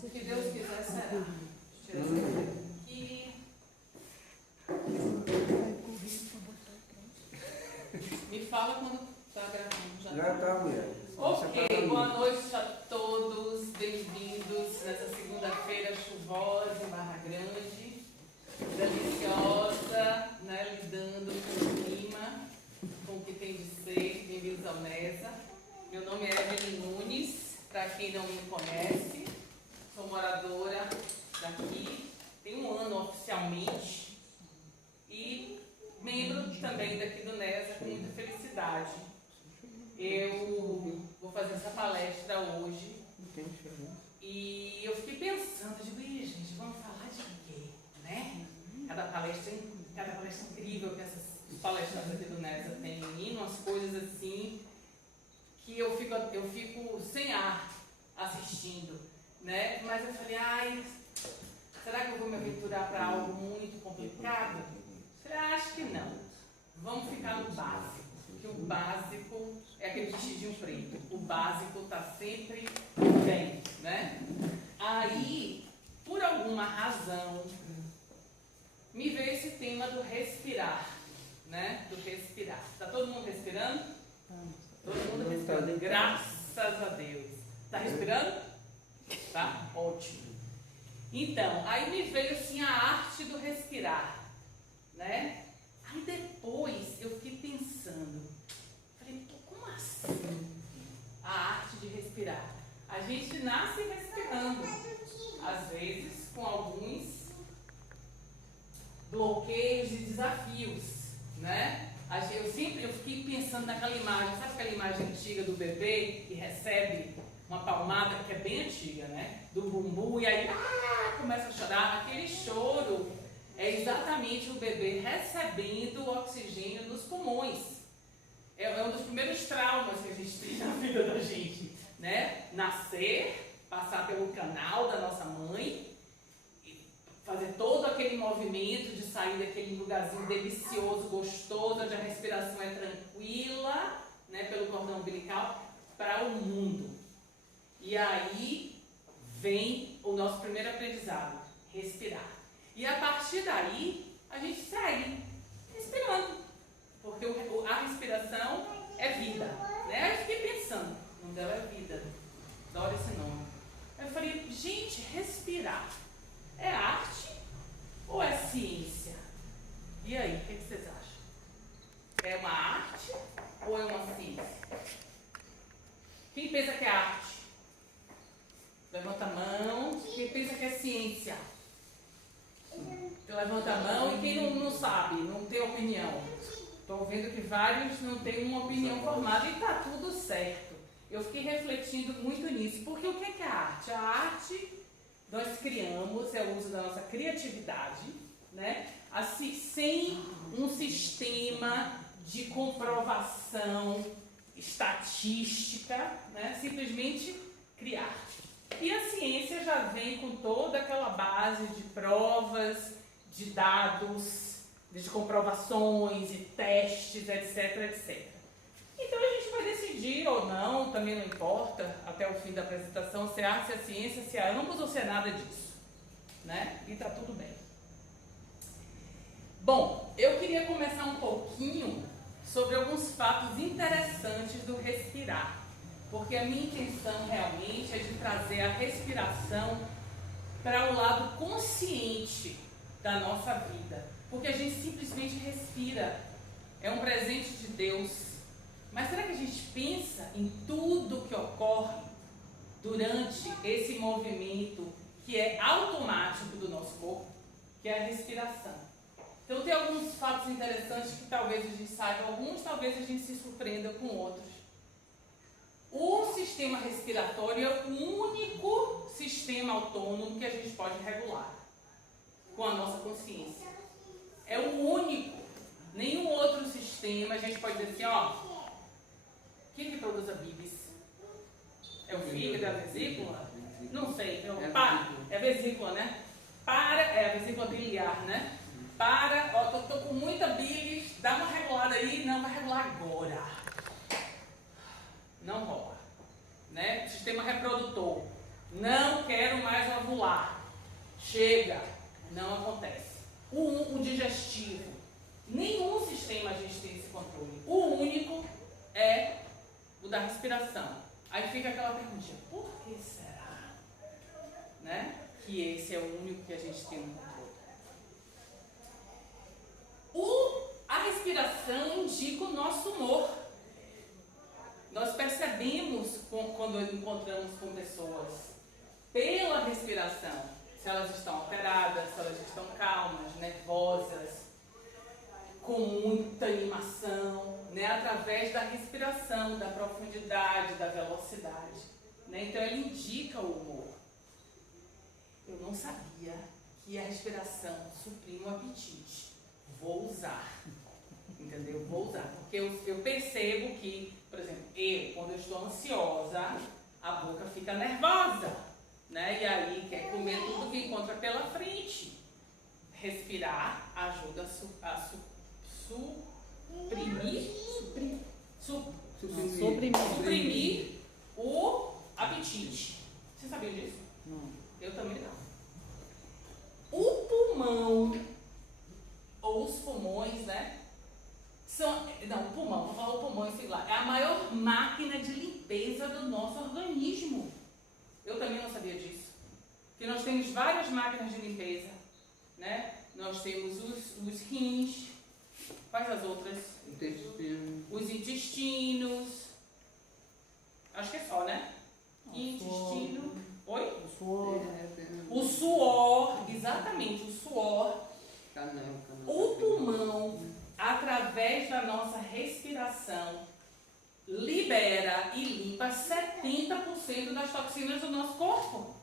Se que Deus quiser, será. Deixa eu tirar esse aqui. Me fala quando está gravando. Já está, mulher. Ok, boa noite a todos. Bem-vindos nessa segunda-feira chuvosa em Barra Grande. Deliciosa, né? Lidando com o clima, com o que tem de ser. Bem-vindos ao Mesa. Meu nome é Evelyn Nunes, para quem não me conhece. Sou moradora daqui, tem um ano oficialmente e membro também daqui do NESA com muita felicidade. Eu vou fazer essa palestra hoje e eu fiquei pensando, digo, gente, vamos falar de quê, né? Cada palestra incrível que essas palestrantes aqui do NESA têm, umas coisas assim que eu fico sem ar assistindo. Né? Mas eu falei, será que eu vou me aventurar para algo muito complicado? Eu falei, acho que não. Vamos ficar no básico, porque o básico é aquele vestidinho preto. O básico está sempre bem, né? Aí, por alguma razão, me veio esse tema do respirar, né? Do respirar. Está todo mundo respirando? Todo mundo respirando, graças a Deus. Está respirando? Tá? Ótimo. Então, aí me veio assim a arte do respirar, né? Aí depois eu fiquei pensando, falei, como assim a arte de respirar? A gente nasce respirando, às vezes com alguns bloqueios e desafios, né? Eu fiquei pensando naquela imagem, sabe aquela imagem antiga do bebê que recebe uma palmada que é bem antiga, né? Do bumbum, e aí começa a chorar. Aquele choro é exatamente o bebê recebendo o oxigênio nos pulmões. É um dos primeiros traumas que a gente tem na vida da gente, né? Nascer, passar pelo canal da nossa mãe, fazer todo aquele movimento de sair daquele lugarzinho delicioso, gostoso, onde a respiração é tranquila, né? Pelo cordão umbilical, para o mundo. E aí vem o nosso primeiro aprendizado, respirar. E a partir daí, a gente segue respirando. Porque a respiração é vida. Né? Aí eu fiquei pensando, o nome dela é vida. Adoro esse nome. Aí eu falei, gente, respirar é arte ou é ciência? E aí, o que vocês acham? É uma arte ou é uma ciência? Quem pensa que é arte? Levanta a mão. Quem pensa que é ciência? Levanta a mão. E quem não sabe, não tem opinião? Estou vendo que vários não têm uma opinião formada e está tudo certo. Eu fiquei refletindo muito nisso. Porque o que é a arte? A arte, nós criamos, é o uso da nossa criatividade, né? Assim, sem um sistema de comprovação estatística, né? Simplesmente criar. E a ciência já vem com toda aquela base de provas, de dados, de comprovações e testes, etc, etc. Então a gente vai decidir ou não, também não importa, até o fim da apresentação, se é arte, se é ciência, se é ambos ou se é nada disso, né? E tá tudo bem. Bom, eu queria começar um pouquinho sobre alguns fatos interessantes do respirar. Porque a minha intenção realmente é de trazer a respiração para o lado consciente da nossa vida. Porque a gente simplesmente respira. É um presente de Deus. Mas será que a gente pensa em tudo que ocorre durante esse movimento que é automático do nosso corpo? Que é a respiração. Então tem alguns fatos interessantes que talvez a gente saiba, alguns talvez a gente se surpreenda com outros. O sistema respiratório é o único sistema autônomo que a gente pode regular com a nossa consciência. É o único. Nenhum outro sistema, a gente pode dizer assim, quem que produz a bibis? É o fígado, é a vesícula? Não sei. É a vesícula, né? É a vesícula biliar, né? Tô com muita bilis, dá uma regulada aí, não, vai regular agora. Não rola, né? Sistema reprodutor. Não quero mais uma chega, não acontece. O digestivo, nenhum sistema a gente tem esse controle. O único é o da respiração. Aí fica aquela perguntinha, por que será, né, que esse é o único que a gente tem no controle? A respiração indica o nosso humor. Nós percebemos quando encontramos com pessoas pela respiração, se elas estão alteradas, se elas estão calmas, nervosas, com muita animação, né? Através da respiração, da profundidade, da velocidade, né? Então ele indica o humor. Eu não sabia que a respiração suprime o apetite. Vou usar, entendeu? Vou usar, porque eu percebo que, por exemplo, quando eu estou ansiosa, a boca fica nervosa, né? E aí quer comer tudo que encontra pela frente. Respirar ajuda a suprimir o apetite. Você sabia disso? Não. Eu também não. O pulmão, ou os pulmões, né? O pulmão, vou falar o pulmão, sei lá, é a maior máquina de limpeza do nosso organismo. Eu também não sabia disso. Que nós temos várias máquinas de limpeza, né? Nós temos os rins, quais as outras? Os intestinos. Acho que é só, né? Intestino. Oi? O suor. O suor, exatamente, o suor. O pulmão, através da nossa respiração, libera e limpa 70% das toxinas do nosso corpo.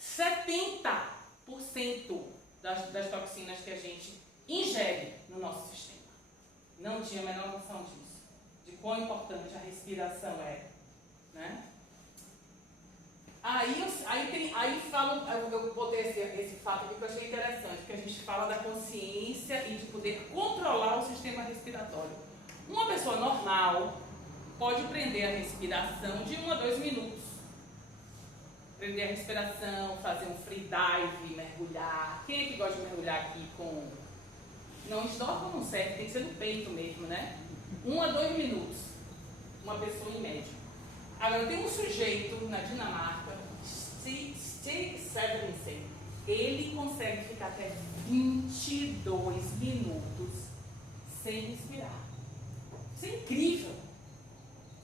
70% das toxinas que a gente ingere no nosso sistema. Não tinha a menor noção disso, de quão importante a respiração é, né? Aí eu botei esse fato aqui que eu achei interessante, que a gente fala da consciência e de poder controlar o sistema respiratório. Uma pessoa normal pode prender a respiração de 1 a 2 minutos. Prender a respiração, fazer um free dive, mergulhar. Quem é que gosta de mergulhar aqui com... Não, snorkel não serve, tem que ser no peito mesmo, né? 1 a 2 minutos. Uma pessoa em média. Agora, tem um sujeito na Dinamarca, Stig Severinsen, ele consegue ficar até 22 minutos sem respirar. Isso é incrível.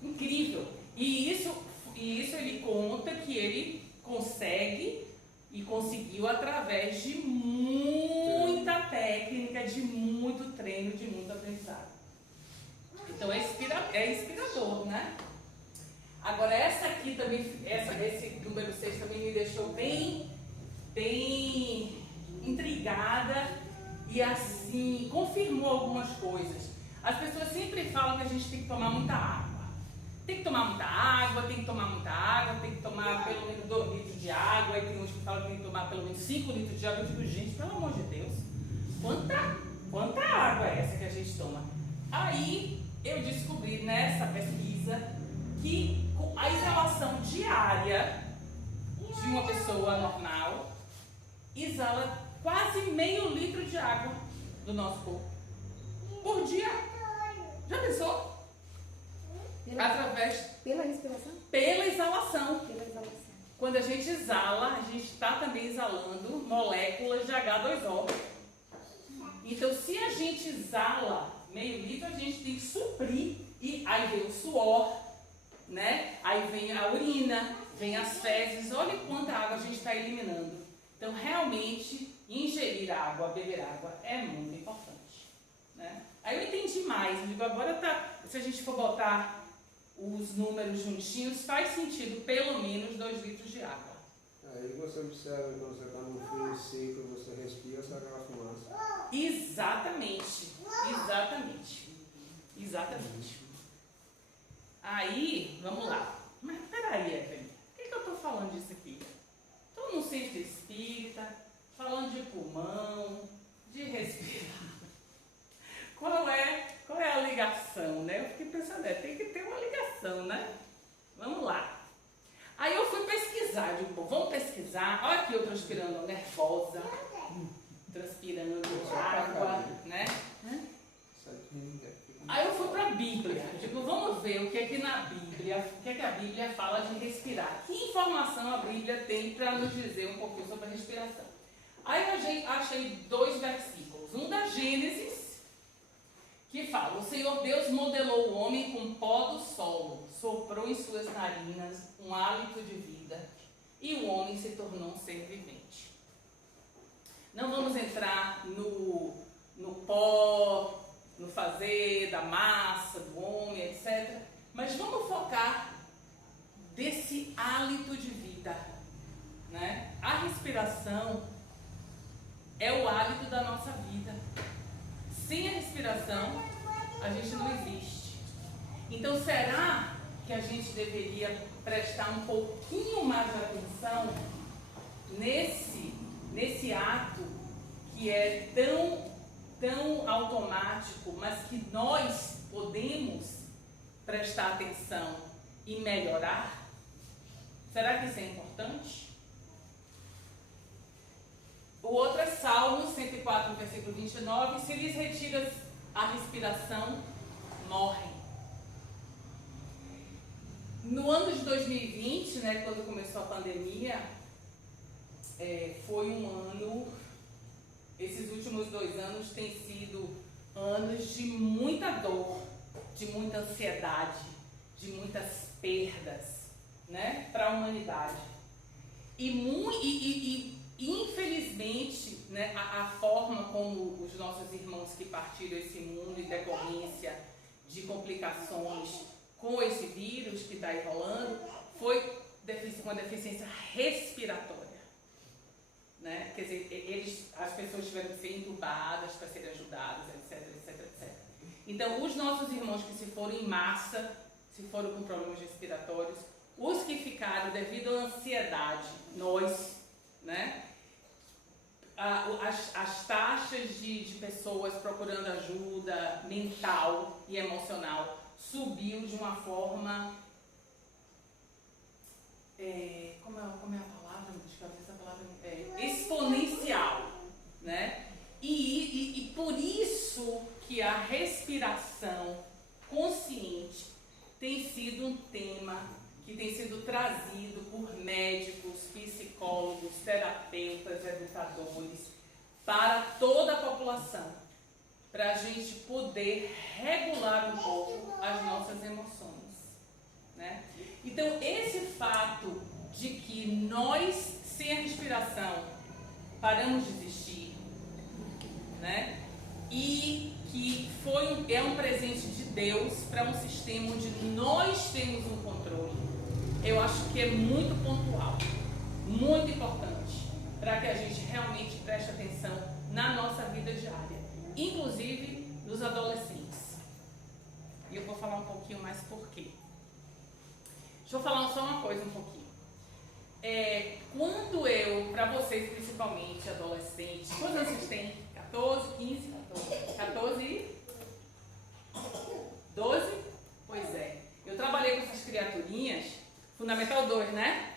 Incrível. E isso ele conta que ele consegue e conseguiu através de muita técnica, de muito treino, de muito aprendizado. Então é inspirador, né? Agora essa aqui também, esse número 6 também me deixou bem intrigada e assim, confirmou algumas coisas. As pessoas sempre falam que a gente tem que tomar muita água. Tem que tomar muita água, tem que tomar muita água, tem que tomar pelo menos 2 litros de água, aí tem uns que falam que tem que tomar pelo menos 5 litros de água. Eu digo, gente, pelo amor de Deus, quanta água é essa que a gente toma? Aí eu descobri nessa pesquisa que a exalação diária de uma pessoa normal exala quase meio litro de água do nosso corpo por dia. Já pensou? Pela respiração? Pela exalação. Pela exalação. Quando a gente exala, a gente está também exalando moléculas de H2O. Então, se a gente exala meio litro, a gente tem que suprir. E aí vem o suor, né? Aí vem a urina, vem as fezes. Olha quanta água a gente está eliminando. Então, realmente, ingerir água, beber água é muito importante, né? Aí eu entendi mais. Eu digo, agora se a gente for botar os números juntinhos, faz sentido pelo menos 2 litros de água. Aí você observa quando você está no frio seco, você respira, sai aquela fumaça. Exatamente. Aí, vamos lá. Mas peraí, Evelyn, por que eu estou falando disso aqui? Estou no centro espírita, falando de pulmão, de respirar. Qual é a ligação, né? Eu fiquei pensando, tem que ter uma ligação, né? Vamos lá. Aí eu fui pesquisar, digo, vamos pesquisar. Olha aqui eu transpirando, nervosa, transpirando água, né? Aí eu fui para a Bíblia. Eu digo, vamos ver o que é que na Bíblia, o que é que a Bíblia fala de respirar. Que informação a Bíblia tem para nos dizer um pouquinho sobre a respiração? Aí eu achei 2 versículos. Um da Gênesis, que fala: o Senhor Deus modelou o homem com pó do solo, soprou em suas narinas um hálito de vida, e o homem se tornou um ser vivente. Não vamos entrar no pó, no fazer da massa, do homem, etc. Mas vamos focar desse hálito de vida, né? A respiração é o hálito da nossa vida. Sem a respiração, a gente não existe. Então, será que a gente deveria prestar um pouquinho mais de atenção nesse ato que é tão automático, mas que nós podemos prestar atenção e melhorar? Será que isso é importante? O outro é Salmo 104, versículo 29. Se lhes retiras a respiração, morrem. No ano de 2020, né, quando começou a pandemia, foi um ano, esses últimos 2 anos têm sido anos de muita dor, de muita ansiedade, de muitas perdas, né, para a humanidade. E infelizmente, né, a forma como os nossos irmãos que partiram esse mundo em decorrência de complicações com esse vírus que está aí rolando, foi uma deficiência respiratória. Né? Quer dizer, as pessoas tiveram que ser entubadas para serem ajudadas, etc, etc, etc. Então, os nossos irmãos que se foram em massa, se foram com problemas respiratórios, os que ficaram devido à ansiedade, nós, né? As taxas de pessoas procurando ajuda mental e emocional subiu de uma forma, como é a palavra? Essa palavra exponencial, né? E por isso que a respiração consciente tem sido um tema que tem sido trazido por médicos, psicólogos, terapeutas, educadores, para toda a população, para a gente poder regular um pouco as nossas emoções, né? Então, esse fato de que nós, sem a respiração, paramos de existir, né? E que é um presente de Deus para um sistema onde nós temos um controle. Eu acho que é muito pontual, muito importante, para que a gente realmente preste atenção na nossa vida diária, inclusive nos adolescentes. E eu vou falar um pouquinho mais por quê. Deixa eu falar só uma coisa um pouquinho. Quando para vocês principalmente, adolescentes, quantos anos vocês têm? 14, 15, 14 e 12? Pois é. Eu trabalhei com essas criaturinhas, Fundamental 2, né?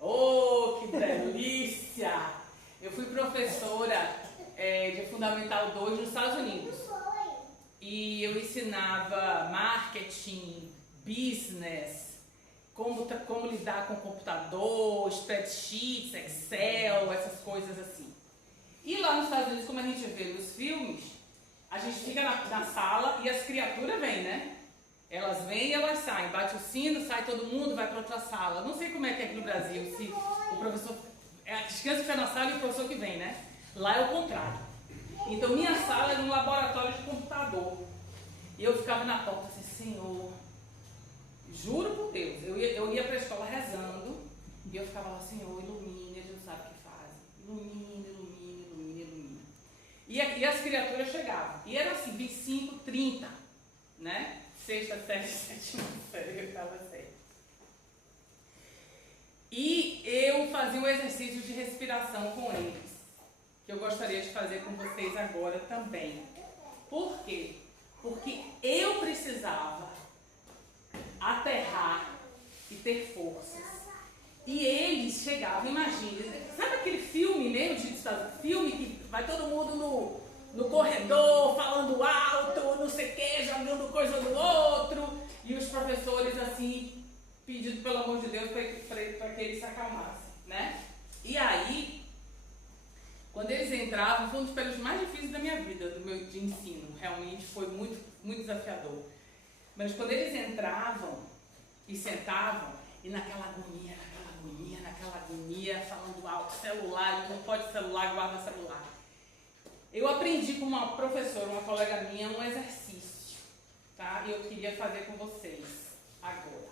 Oh, que delícia! Eu fui professora de Fundamental 2 nos Estados Unidos. E eu ensinava marketing, business, como lidar com computador, spreadsheets, Excel, essas coisas assim. E lá nos Estados Unidos, como a gente vê nos filmes, a gente fica na sala e as criaturas vêm, né? Elas vêm e elas saem, bate o sino, sai todo mundo, vai para outra sala. Não sei como é que é aqui no Brasil, se o professor... as crianças ficam na sala e o professor que vem, né? Lá é o contrário. Então, minha sala era um laboratório de computador. E eu ficava na porta assim, Senhor, juro por Deus, eu ia para a escola rezando, e eu ficava lá, Senhor, ilumina, Deus sabe o que faz. Ilumina, ilumina, ilumina, ilumina. E as criaturas chegavam. E era assim, 25, 30, né? 6ª série, 7ª série, 8ª série. E eu fazia um exercício de respiração com eles, que eu gostaria de fazer com vocês agora também. Por quê? Porque eu precisava aterrar e ter forças. E eles chegavam, imagina, sabe aquele filme mesmo, filme que vai todo mundo no corredor, falando alto, não sei o que, jogando coisa no outro, e os professores assim, pedindo pelo amor de Deus para que eles se acalmassem, né? E aí, quando eles entravam, foi um dos períodos mais difíceis da minha vida, de ensino, realmente foi muito, muito desafiador. Mas quando eles entravam e sentavam, e naquela agonia, falando alto, celular, não pode celular, guarda celular. Eu aprendi com uma professora, uma colega minha, um exercício, tá? E eu queria fazer com vocês agora,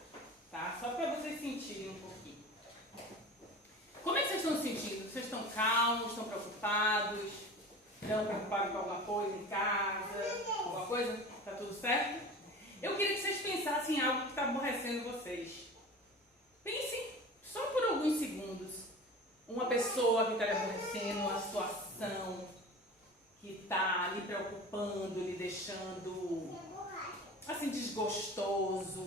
tá? Só para vocês sentirem um pouquinho. Como é que vocês estão sentindo? Vocês estão calmos, estão preocupados? Estão preocupados com alguma coisa em casa? Alguma coisa? Tá tudo certo? Eu queria que vocês pensassem em algo que está aborrecendo vocês. Pensem só por alguns segundos. Uma pessoa que está lhe aborrecendo, uma situação que está lhe preocupando, lhe deixando assim desgostoso,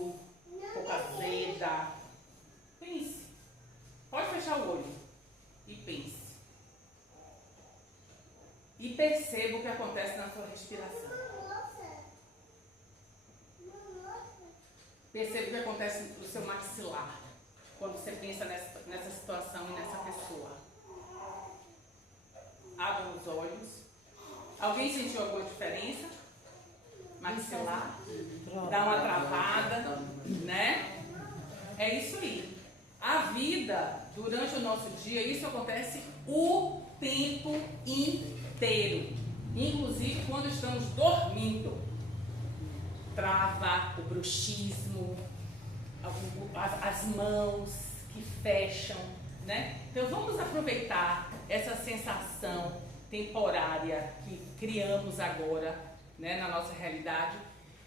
um pouco azeda. Pense. Pode fechar o olho e pense. E perceba o que acontece na sua respiração. Perceba o que acontece no seu maxilar quando você pensa nessa situação e nessa pessoa. Abra os olhos. Alguém sentiu alguma diferença? Maxilar? Dá uma travada, né? É isso aí. A vida, durante o nosso dia, isso acontece o tempo inteiro. Inclusive quando estamos dormindo. Trava, o bruxismo, as mãos que fecham, né? Então vamos aproveitar essa sensação temporária que criamos agora, né, na nossa realidade,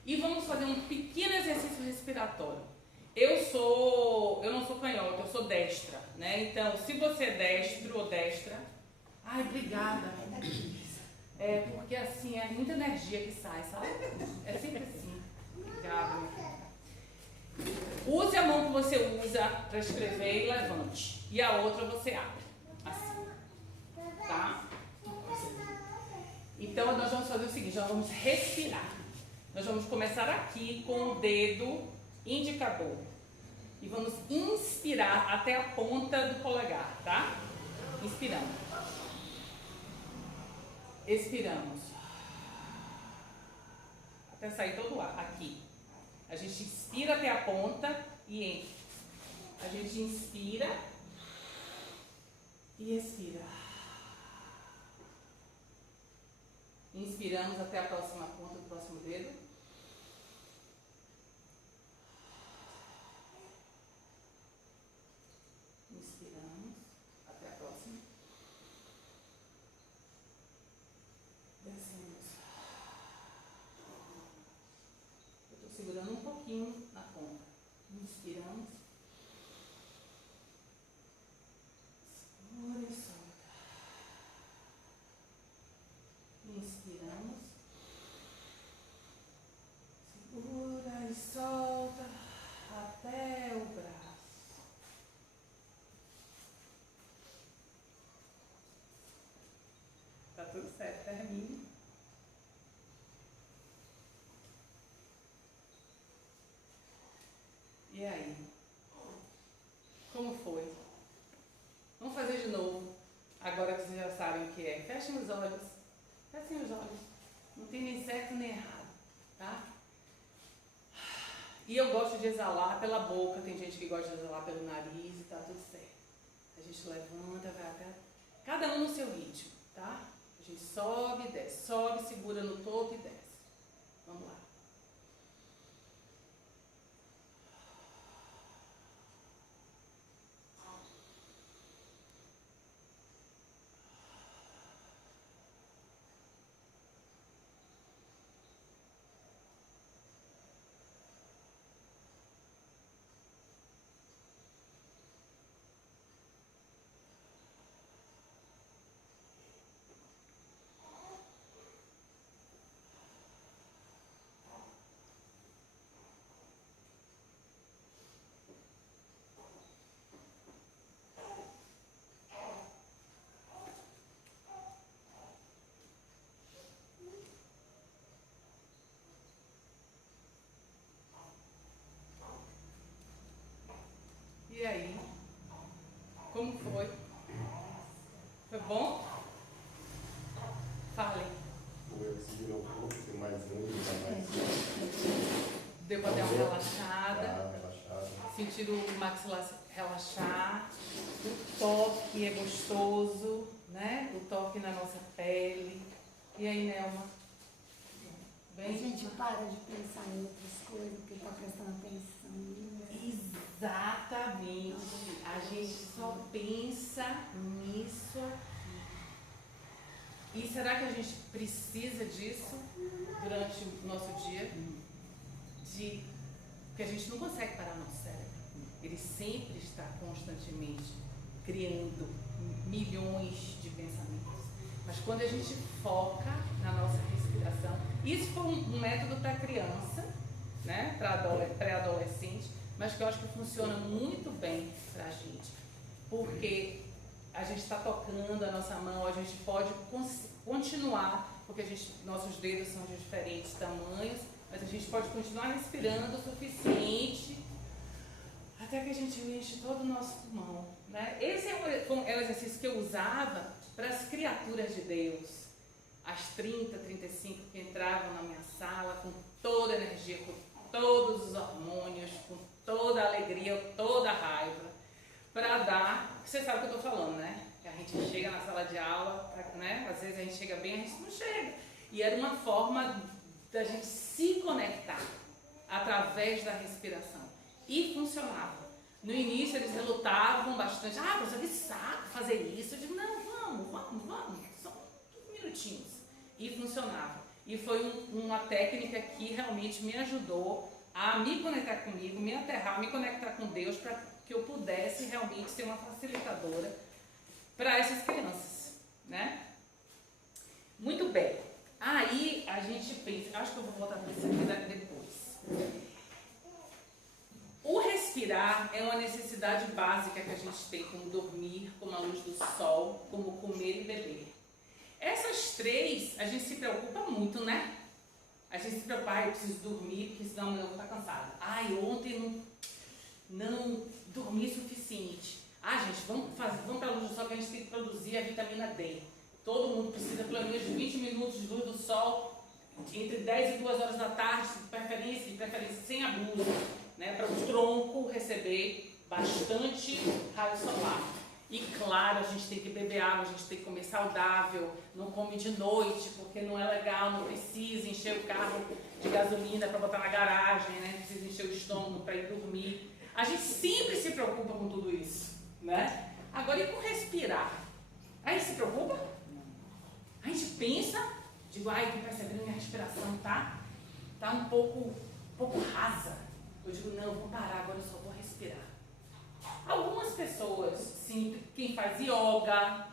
e vamos fazer um pequeno exercício respiratório. Eu não sou canhota, eu sou destra, né? Então, se você é destro ou destra, ai, obrigada. É porque assim é muita energia que sai, sabe? É sempre assim. Obrigada. Use a mão que você usa para escrever e levante. E a outra você abre. Assim. Tá? Então nós vamos fazer o seguinte, nós vamos respirar. Nós vamos começar aqui com o dedo indicador. E vamos inspirar até a ponta do polegar, tá? Inspirando. Expiramos. Até sair todo o ar. Aqui. A gente inspira até a ponta e entra. A gente inspira e expira. Inspiramos até a próxima ponta do próximo dedo. Inspiramos até a próxima. Descemos. Eu estou segurando um pouquinho na ponta. Inspiramos. Segura e solta. Inspiramos. Segura e solta até o braço. Tá tudo certo, termine. E aí? Como foi? Vamos fazer de novo. Agora que vocês já sabem o que é. Fechem os olhos. Fechem os olhos. Não tem nem certo nem errado, tá? E eu gosto de exalar pela boca. Tem gente que gosta de exalar pelo nariz e tá tudo certo. A gente levanta, vai até... Cada um no seu ritmo, tá? A gente sobe e desce. Sobe, segura no topo e desce. Vamos lá. bom? Fale. Deu para dar uma relaxada. Sentir o maxilar relaxar. O toque é gostoso, né? O toque na nossa pele. E aí, Nelma? A gente para de pensar em outras coisas, porque está prestando atenção. Exatamente. A gente só pensa nisso aqui. E será que a gente precisa disso durante o nosso dia? Porque a gente não consegue parar o nosso cérebro. Ele sempre está constantemente criando milhões de pensamentos. Mas quando a gente foca na nossa respiração, isso foi um método para criança, né, para pré-adolescente, mas que eu acho que funciona muito bem para a gente, porque a gente está tocando a nossa mão, a gente pode continuar, porque nossos dedos são de diferentes tamanhos, mas a gente pode continuar respirando o suficiente até que a gente enche todo o nosso pulmão, né? Esse é o exercício que eu usava para as criaturas de Deus, as 30, 35 que entravam na minha sala com toda a energia, com todos os hormônios, com toda a alegria, toda a raiva, para dar, você sabe o que eu estou falando, né? Que a gente chega na sala de aula, né? Às vezes a gente chega bem, a gente não chega. E era uma forma da gente se conectar através da respiração. E funcionava. No início eles relutavam bastante. Professor, que saco fazer isso. Eu digo, não, vamos. Só uns minutinhos. E funcionava. E foi uma técnica que realmente me ajudou a me conectar comigo, me aterrar, me conectar com Deus, para que eu pudesse realmente ser uma facilitadora para essas crianças, né? Muito bem. Aí a gente pensa, acho que eu vou voltar para isso aqui depois. O respirar é uma necessidade básica que a gente tem, como dormir, como a luz do sol, como comer e beber. Essas três, a gente se preocupa muito, né? A gente se preocupa, eu preciso dormir, porque senão amanhã eu vou estar cansada. Ontem não dormi suficiente. Gente, vamos para a luz do sol que a gente tem que produzir a vitamina D. Todo mundo precisa pelo menos de 20 minutos de luz do sol, entre 10 e 2 horas da tarde, de preferência sem a blusa, né, para o tronco receber bastante raio solar. E claro, a gente tem que beber água, a gente tem que comer saudável, não come de noite, porque não é legal, não precisa encher o carro de gasolina para botar na garagem, né, não precisa encher o estômago para ir dormir. A gente sempre se preocupa com tudo isso, né? Agora, e com respirar? A gente se preocupa? A gente pensa, digo, tô percebendo minha respiração tá um pouco rasa. Eu digo, não, vou parar, agora eu só vou respirar. Algumas pessoas, sim, quem faz yoga,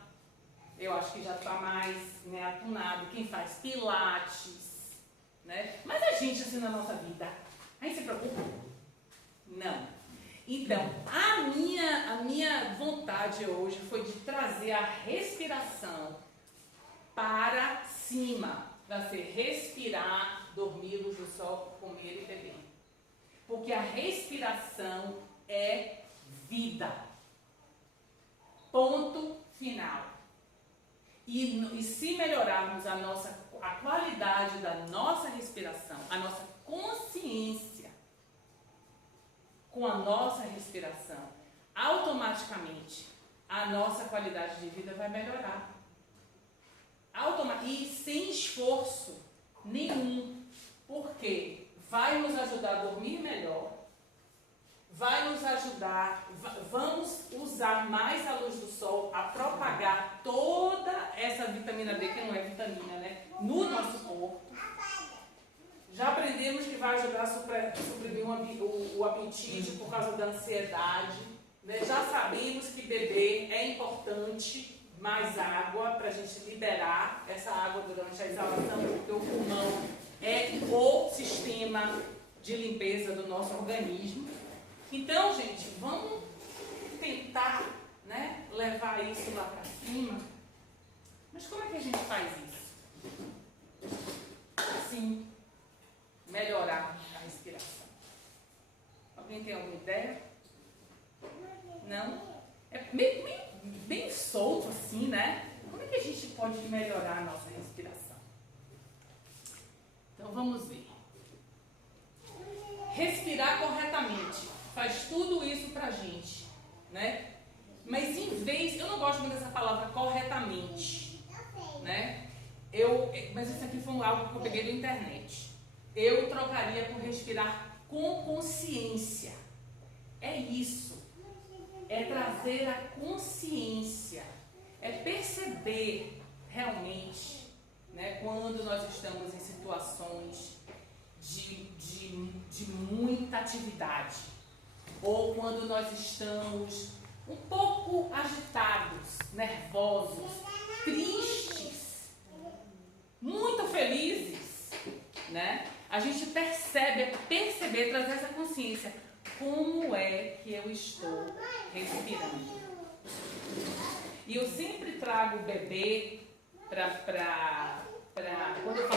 eu acho que já está mais, né, atunado, quem faz pilates, né? Mas a gente, assim, na nossa vida, a gente se preocupa? Não. Então, a minha vontade hoje foi de trazer a respiração para cima, para ser respirar, dormir, luz do sol, comer e beber. Porque a respiração é vida. Ponto final. E se melhorarmos a qualidade da nossa respiração, a nossa consciência com a nossa respiração, automaticamente a nossa qualidade de vida vai melhorar. E sem esforço nenhum. Por quê? Vai nos ajudar a dormir melhor, vai nos ajudar, vamos usar mais a luz do sol, a propagar toda essa vitamina D, que não é vitamina, né, no nosso corpo. Já aprendemos que vai ajudar a suprimir o apetite por causa da ansiedade, né? Já sabemos que beber é importante, mais água, para a gente liberar essa água durante a exalação, porque o pulmão é o sistema de limpeza do nosso organismo. Então, gente, vamos tentar, né, levar isso lá para cima. Mas como é que a gente faz isso? Assim, melhorar a respiração. Alguém tem alguma ideia? Não? É bem solto assim, né? que a gente pode melhorar a nossa respiração? Então vamos ver. Respirar corretamente faz tudo isso pra gente, né? Mas em vez, eu não gosto muito dessa palavra corretamente, né? Mas isso aqui foi algo que eu peguei da internet. Eu trocaria por respirar com consciência. É isso. É trazer a consciência. É perceber realmente, né, quando nós estamos em situações de muita atividade. Ou quando nós estamos um pouco agitados, nervosos, tristes, muito felizes, né? A gente perceber, trazer essa consciência. Como é que eu estou respirando? E eu sempre trago o bebê quando eu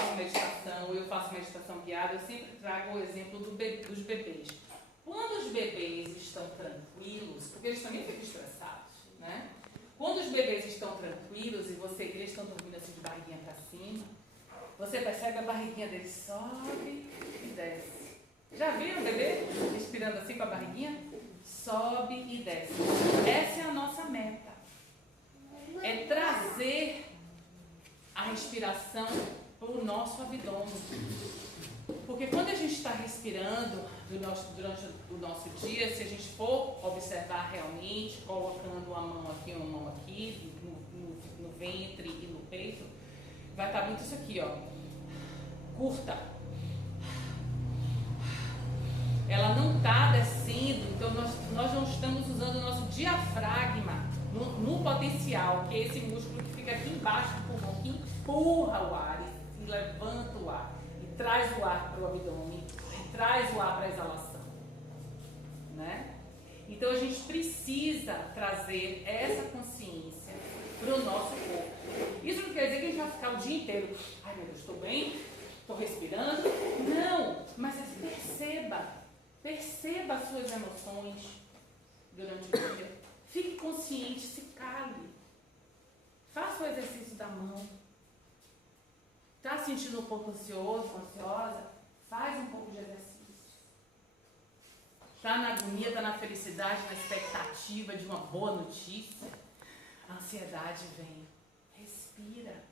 faço meditação guiada, eu sempre trago o exemplo dos bebês. Quando os bebês estão tranquilos, porque eles também ficam estressados, né? Quando os bebês estão tranquilos e eles estão dormindo assim de barriguinha para cima, você percebe a barriguinha deles sobe e desce. Já viram o bebê respirando assim com a barriguinha? Sobe e desce. Essa é a nossa meta. É trazer a respiração para o nosso abdômen. Porque quando a gente está respirando durante o nosso dia, se a gente for observar realmente, colocando uma mão aqui, no ventre e no peito, vai estar muito isso aqui, ó. Curta. Ela não está descendo, então nós não estamos usando o nosso diafragma no potencial, que é esse músculo que fica aqui embaixo do pulmão, que empurra o ar e levanta o ar, e traz o ar para o abdômen, e traz o ar para a exalação, né? Então a gente precisa trazer essa consciência para o nosso corpo. Isso não quer dizer que a gente vai ficar o dia inteiro, ai meu Deus, estou bem, estou respirando. Não, mas perceba as suas emoções durante o dia. Fique consciente, se cale. Faça o exercício da mão. Está sentindo um pouco ansioso, ansiosa? Faz um pouco de exercício. Está na agonia, está na felicidade, na expectativa de uma boa notícia? A ansiedade vem. Respira.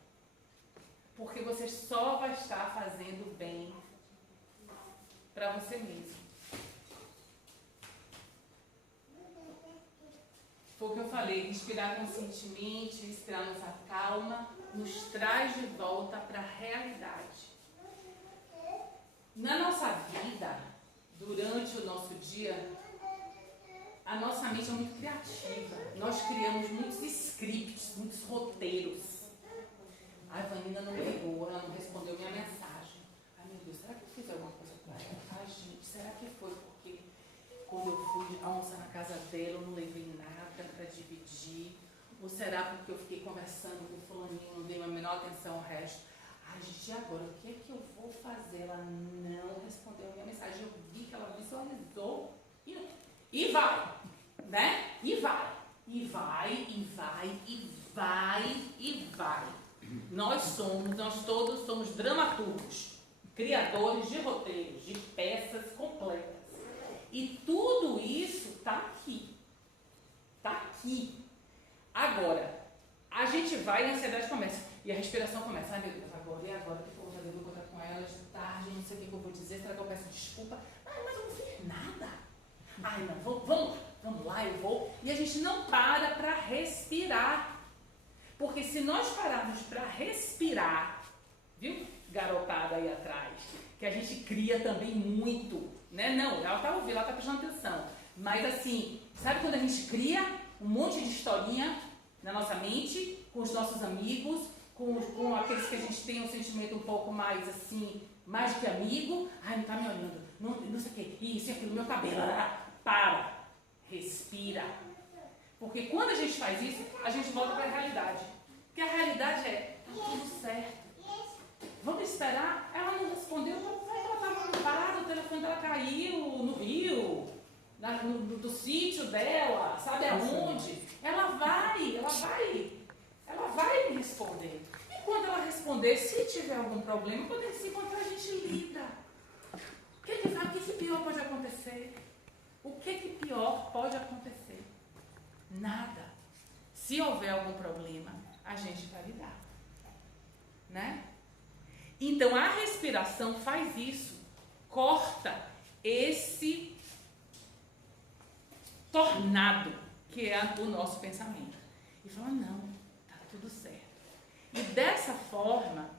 Porque você só vai estar fazendo bem para você mesmo. Foi o que eu falei, respirar conscientemente, respirar nossa calma, nos traz de volta para a realidade. Na nossa vida, durante o nosso dia, a nossa mente é muito criativa. Nós criamos muitos scripts, muitos roteiros. A Vanina não me ligou, ela não respondeu minha mensagem. Ai meu Deus, será que eu fiz alguma coisa com ela? Ai gente, será que foi porque quando eu fui almoçar na casa dela eu não levei nada para dividir? Ou será porque eu fiquei conversando com o fulaninho, não dei a menor atenção ao resto? Ai gente, e agora? O que é que eu vou fazer? Ela não respondeu a minha mensagem. Eu vi que ela visualizou e vai, né? E vai. Nós todos somos dramaturgos, criadores de roteiros, de peças completas. E tudo isso está aqui. Está aqui. Agora, a gente vai e a ansiedade começa. E a respiração começa. Ai meu Deus, agora, e agora? O que eu vou fazer? Vou encontrar com ela de tarde, não sei o que eu vou dizer. Será que eu peço desculpa? Ai, mas eu não fiz nada. Ai não, vamos lá, eu vou. E a gente não para respirar. Porque se nós pararmos para respirar, viu, garotada aí atrás, que a gente cria também muito, né? Não, ela está ouvindo, ela está prestando atenção. Mas assim, sabe quando a gente cria um monte de historinha na nossa mente, com os nossos amigos, com aqueles que a gente tem um sentimento um pouco mais assim, mais do que amigo? Ai, não está me olhando, não sei o que, isso e aquilo, meu cabelo. Para, respira. Porque quando a gente faz isso, a gente volta para a realidade. Porque a realidade é, tá tudo certo. Vamos esperar? Ela não respondeu, ela estava ocupada, o telefone dela caiu no rio, do sítio dela, sabe aonde? Ela vai responder. Se tiver algum problema, quando se encontrar, a gente lida. O que pior pode acontecer? O que pior pode acontecer? Nada. Se houver algum problema, a gente vai lidar. Né? Então, a respiração faz isso. Corta esse tornado que é o nosso pensamento. E fala, não, tá tudo certo. E dessa forma,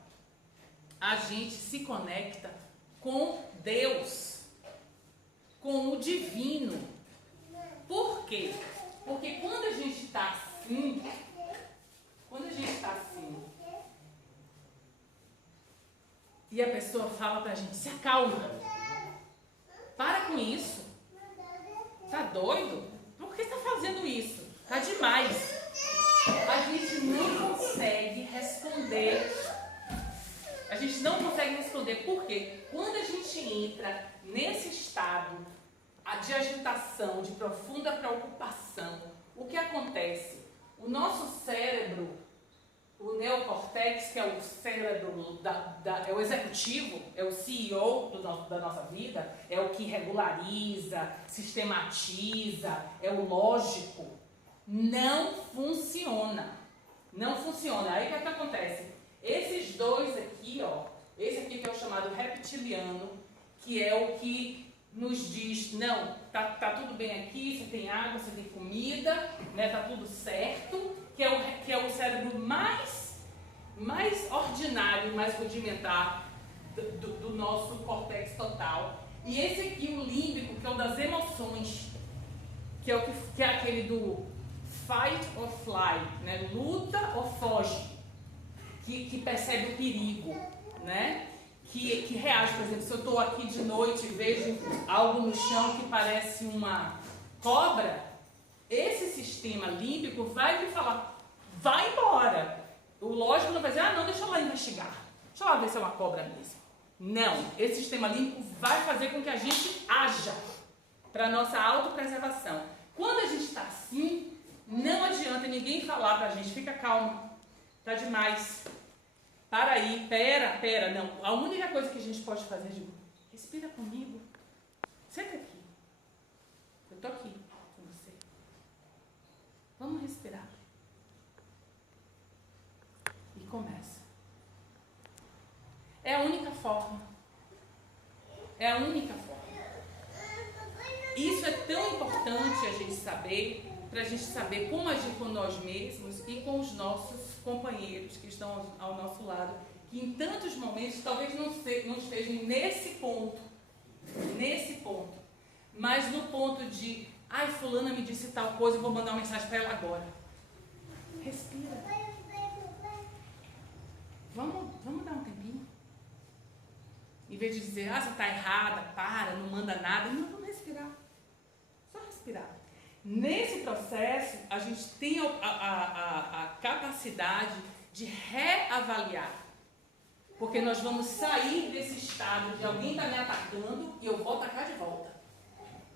a gente se conecta com Deus, com o divino. Por quê? Porque quando a gente está assim, e a pessoa fala pra gente, se acalma, para com isso, tá doido? Por que tá fazendo isso? Tá demais. A gente não consegue responder. A gente não consegue responder porque quando a gente entra nesse estado de agitação, de profunda preocupação, o que acontece? O nosso cérebro, o neocórtex, que é o cérebro, é o executivo, é o CEO da nossa vida, é o que regulariza, sistematiza, é o lógico, não funciona. Não funciona. Aí o que acontece? Esses dois aqui, ó, esse aqui que é o chamado reptiliano, que é o que nos diz, não, tá tudo bem aqui, você tem água, você tem comida, né, tá tudo certo, que é o cérebro mais ordinário, mais rudimentar do nosso córtex total. E esse aqui, o límbico, que é o das emoções, que é aquele do fight or fly, né, luta ou foge, que percebe o perigo, né? Que reage, por exemplo, se eu estou aqui de noite e vejo algo no chão que parece uma cobra, esse sistema límbico vai me falar, vai embora. O lógico não vai dizer, não, deixa eu lá investigar, deixa eu lá ver se é uma cobra mesmo. Não, esse sistema límbico vai fazer com que a gente haja para a nossa autopreservação. Quando a gente está assim, não adianta ninguém falar para a gente, fica calma, tá demais. Para aí, pera, não. A única coisa que a gente pode fazer é, respira comigo. Senta aqui. Eu tô aqui com você. Vamos respirar. E começa. É a única forma. É a única forma. Isso é tão importante a gente saber, para a gente saber como agir com nós mesmos e com os nossos companheiros que estão ao nosso lado, que em tantos momentos talvez não estejam nesse ponto, mas no ponto de, fulana me disse tal coisa, eu vou mandar uma mensagem para ela agora. Respira. Vamos dar um tempinho. Em vez de dizer, você está errada, para, não manda nada, não, vamos respirar. Só respirar. Nesse processo, a gente tem a capacidade de reavaliar. Porque nós vamos sair desse estado de alguém está me atacando e eu vou atacar de volta.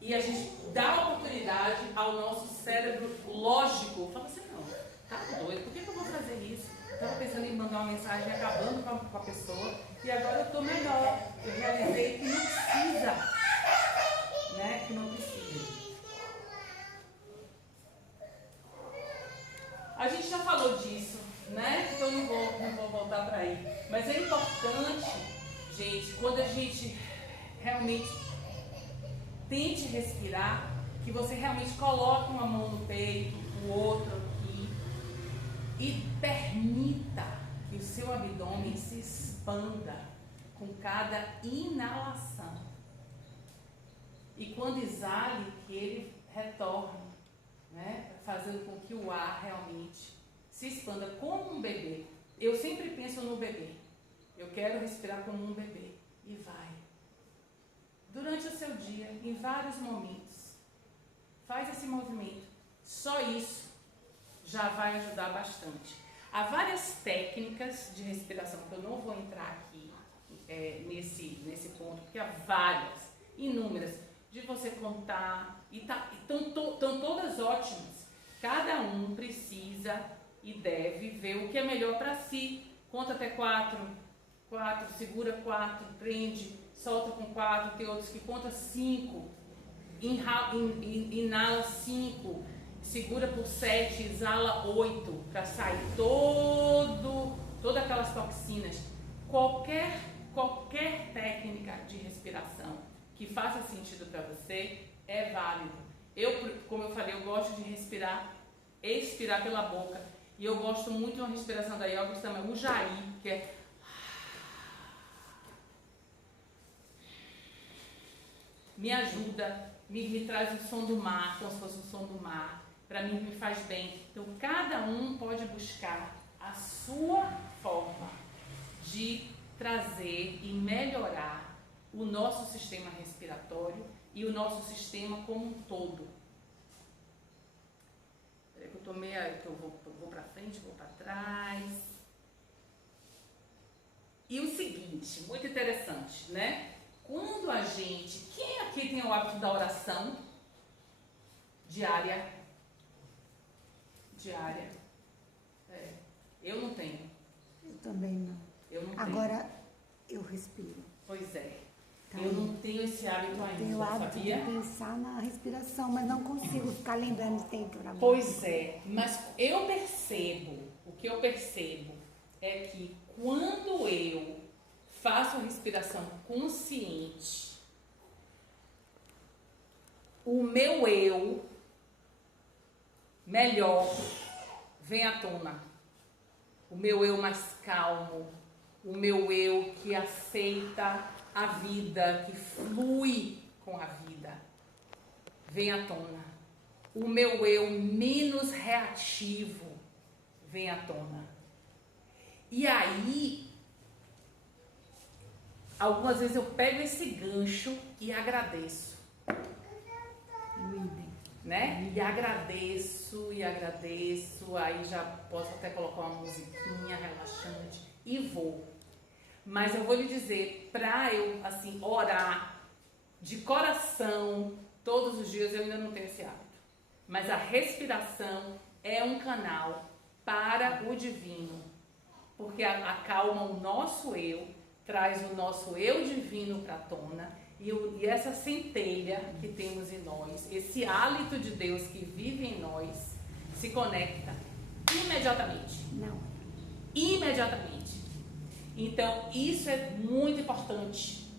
E a gente dá oportunidade ao nosso cérebro lógico. Fala assim, não, tá doido, por que eu vou fazer isso? Eu estava pensando em mandar uma mensagem acabando com a pessoa e agora eu estou melhor. Eu realizei que não precisa. Né? Que não precisa. A gente já falou disso, né? Então não vou voltar para aí. Mas é importante, gente, quando a gente realmente tente respirar, que você realmente coloque uma mão no peito, o outro aqui, e permita que o seu abdômen se expanda com cada inalação. E quando exale, que ele retorne, né? Fazendo com que o ar realmente se expanda como um bebê. Eu sempre penso no bebê. Eu quero respirar como um bebê. E vai. Durante o seu dia, em vários momentos, faz esse movimento. Só isso já vai ajudar bastante. Há várias técnicas de respiração que eu não vou entrar aqui nesse ponto, porque há várias, inúmeras, de você contar, e estão todas ótimas. Cada um precisa e deve ver o que é melhor para si, conta até 4, segura 4, prende, solta com 4, tem outros que conta 5, inala 5, segura por 7, exala 8, para sair todas aquelas toxinas. Qualquer técnica de respiração que faça sentido para você é válido. Como eu falei, eu gosto de expirar pela boca. E eu gosto muito de uma respiração da yoga que se chama Ujjayi, que é me ajuda, me traz o som do mar, como se fosse o som do mar. Para mim, me faz bem. Então, cada um pode buscar a sua forma de trazer e melhorar o nosso sistema respiratório e o nosso sistema como um todo. Peraí que eu vou para frente, vou para trás. E o seguinte, muito interessante, né? Quando a gente... Quem aqui tem o hábito da oração diária? Eu não tenho. Eu também não. Eu não tenho. Agora eu respiro. Pois é. Tá. Eu não tenho esse hábito ainda, tenho o hábito sabia? de pensar na respiração, mas não consigo ficar lembrando de tempo. Pois é, mas o que eu percebo é que quando eu faço a respiração consciente, o meu eu melhor vem à tona. O meu eu mais calmo, o meu eu que aceita a vida, que flui com a vida, vem à tona. O meu eu menos reativo vem à tona. E aí, algumas vezes eu pego esse gancho e agradeço. Né? E agradeço, aí já posso até colocar uma musiquinha relaxante e vou. Mas eu vou lhe dizer, para eu, assim, orar de coração todos os dias, eu ainda não tenho esse hábito. Mas a respiração é um canal para o divino, porque acalma o nosso eu, traz o nosso eu divino para a tona, e essa centelha que temos em nós, esse hálito de Deus que vive em nós, se conecta imediatamente. Não. Imediatamente. Então, isso é muito importante,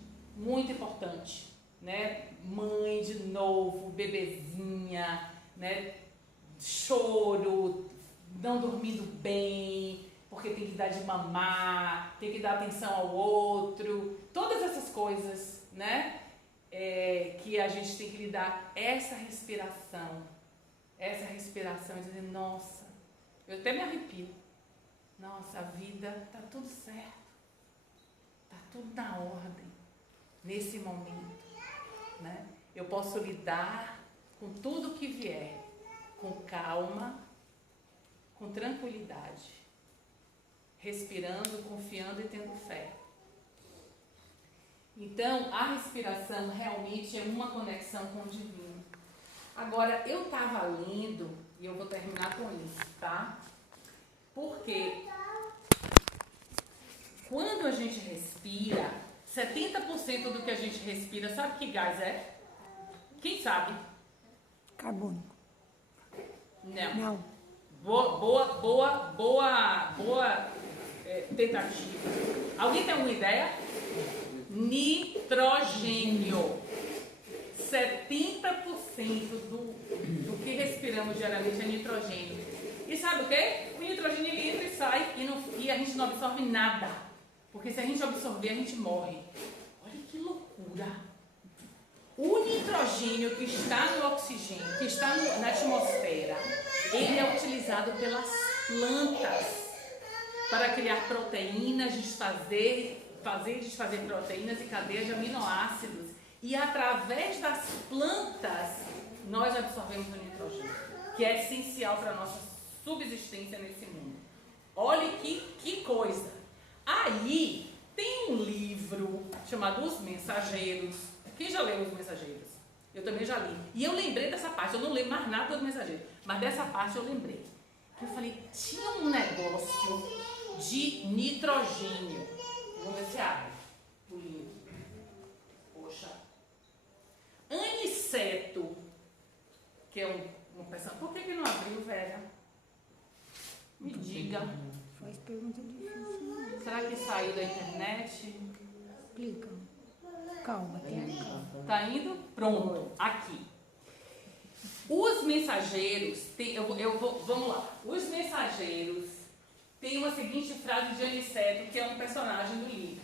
né? Mãe de novo, bebezinha, né? Choro, não dormindo bem, porque tem que dar de mamar, tem que dar atenção ao outro, todas essas coisas, né? Que a gente tem que lidar, essa respiração e dizer, nossa, eu até me arrepio, nossa, a vida tá tudo certo, tá tudo na ordem, nesse momento, né? Eu posso lidar com tudo que vier, com calma, com tranquilidade, respirando, confiando e tendo fé. Então, a respiração realmente é uma conexão com o divino. Agora, eu estava lendo, e eu vou terminar com isso, tá? Porque quando a gente respira, 70% do que a gente respira, sabe que gás é? Quem sabe? Carbônico. Não. Boa tentativa. Alguém tem alguma ideia? Nitrogênio. 70% do que respiramos diariamente é nitrogênio. E sabe o quê? O nitrogênio ele entra e sai e a gente não absorve nada. Porque se a gente absorver, a gente morre. Olha que loucura. O nitrogênio que está no oxigênio, que está na atmosfera, ele é utilizado pelas plantas para criar proteínas, desfazer proteínas e cadeias de aminoácidos. E através das plantas, nós absorvemos o nitrogênio, que é essencial para a nossa subsistência nesse mundo. Olha que coisa. Aí, tem um livro chamado Os Mensageiros. Quem já leu Os Mensageiros? Eu também já li. E eu lembrei dessa parte, eu não lembro mais nada dos Mensageiros, mas dessa parte eu lembrei. Eu falei, tinha um negócio de nitrogênio. Vamos ver se abre o livro. Poxa. Aniceto, que é um personagem. Por que não abriu, velha? Me diga. Faz pergunta difícil. Será que saiu da internet? Explica. Calma, tem aqui. Tá indo? Pronto. Aqui. Os mensageiros, vamos lá. Os mensageiros têm uma seguinte frase de Aniceto, que é um personagem do livro.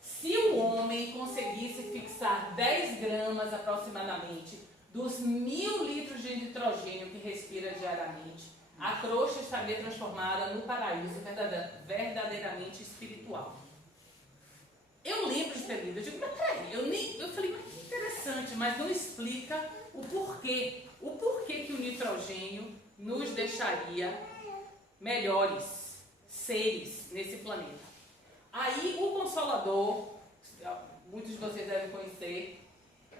Se o homem conseguisse fixar 10 gramas aproximadamente dos 1000 litros de nitrogênio que respira diariamente, a crosta estaria transformada no paraíso verdadeiramente espiritual. Eu lembro de ter lido, eu digo, mas peraí, eu falei, mas que interessante, mas não explica o porquê. O porquê que o nitrogênio nos deixaria melhores seres nesse planeta. Aí o Consolador, muitos de vocês devem conhecer,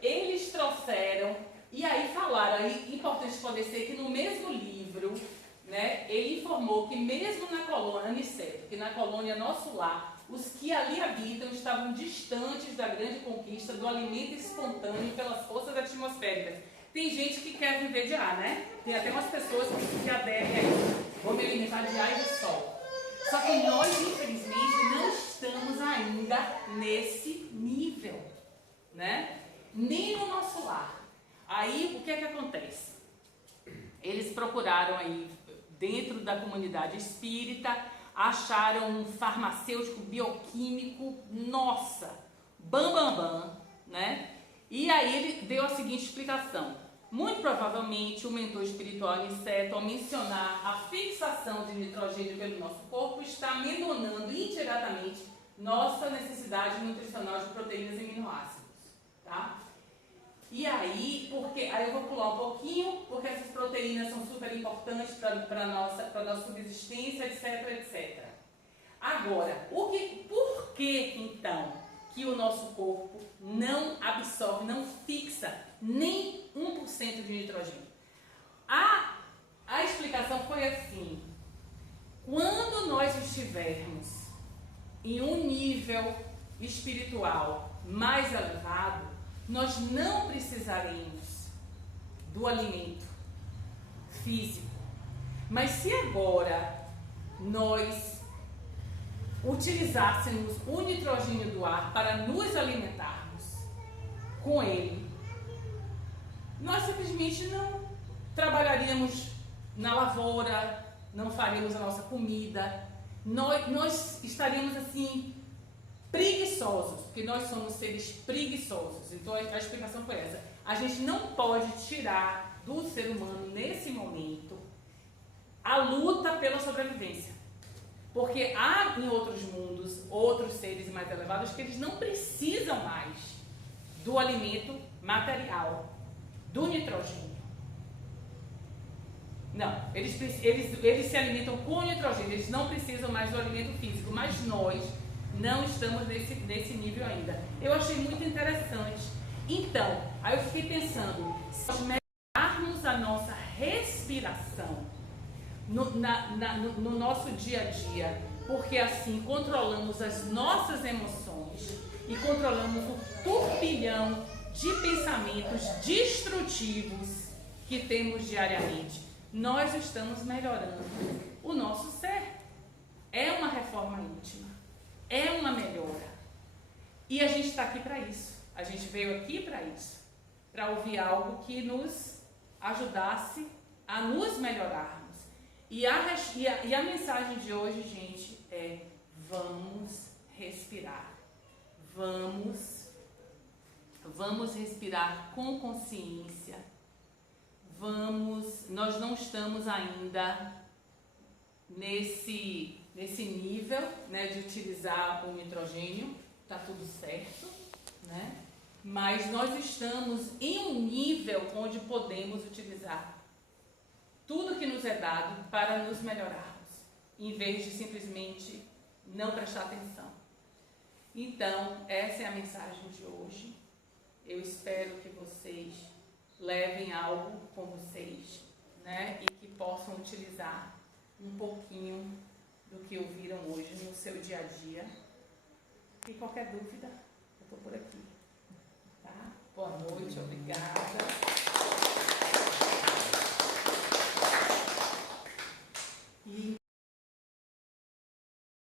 eles trouxeram, e aí falaram, aí importante esclarecer que no mesmo livro, né, ele informou que mesmo na colônia, Aniceto, que na colônia Nosso Lar, os que ali habitam estavam distantes da grande conquista do alimento espontâneo pelas forças atmosféricas. Tem gente que quer viver de ar, né? Tem até umas pessoas que aderem a isso. Vou me alimentar de ar e de sol. Só que nós, infelizmente, não estamos ainda nesse nível, né? Nem no Nosso Lar. Aí, o que é que acontece? Eles procuraram aí, dentro da comunidade espírita, acharam um farmacêutico bioquímico, nossa, bam, né? E aí ele deu a seguinte explicação. Muito provavelmente o mentor espiritual Aniceto, ao mencionar a fixação de nitrogênio pelo nosso corpo, está mencionando indiretamente nossa necessidade nutricional de proteínas e aminoácidos, tá? E aí, aí eu vou pular um pouquinho, porque essas proteínas são super importantes para a nossa subsistência, etc. Agora, por que então que o nosso corpo não absorve, não fixa nem 1% de nitrogênio? A explicação foi assim: quando nós estivermos em um nível espiritual mais elevado, nós não precisaremos do alimento físico. Mas se agora nós utilizássemos o nitrogênio do ar para nos alimentarmos com ele, nós simplesmente não trabalharíamos na lavoura, não faríamos a nossa comida, nós estaríamos assim preguiçosos, porque nós somos seres preguiçosos. Então a explicação foi essa: a gente não pode tirar do ser humano nesse momento a luta pela sobrevivência, porque há em outros mundos outros seres mais elevados que eles não precisam mais do alimento material, do nitrogênio. Não, eles se alimentam com nitrogênio, eles não precisam mais do alimento físico, mas nós não estamos nesse nível ainda. Eu achei muito interessante. Então, aí eu fiquei pensando, se nós melhorarmos a nossa respiração no nosso dia a dia, porque assim controlamos as nossas emoções e controlamos o turbilhão de pensamentos destrutivos que temos diariamente, nós estamos melhorando o nosso ser. É uma reforma íntima, é uma melhora. E a gente está aqui para isso. A gente veio aqui para isso, para ouvir algo que nos ajudasse a nos melhorarmos. E a mensagem de hoje, gente, é: vamos respirar. Vamos respirar com consciência. Nós não estamos ainda nesse nível, né, de utilizar o nitrogênio, tá tudo certo, né? Mas nós estamos em um nível onde podemos utilizar tudo que nos é dado para nos melhorarmos, em vez de simplesmente não prestar atenção. Então, essa é a mensagem de hoje. Eu espero que vocês levem algo com vocês, né? E que possam utilizar um pouquinho do que ouviram hoje no seu dia a dia. E qualquer dúvida, eu estou por aqui. Tá? Boa noite, obrigada.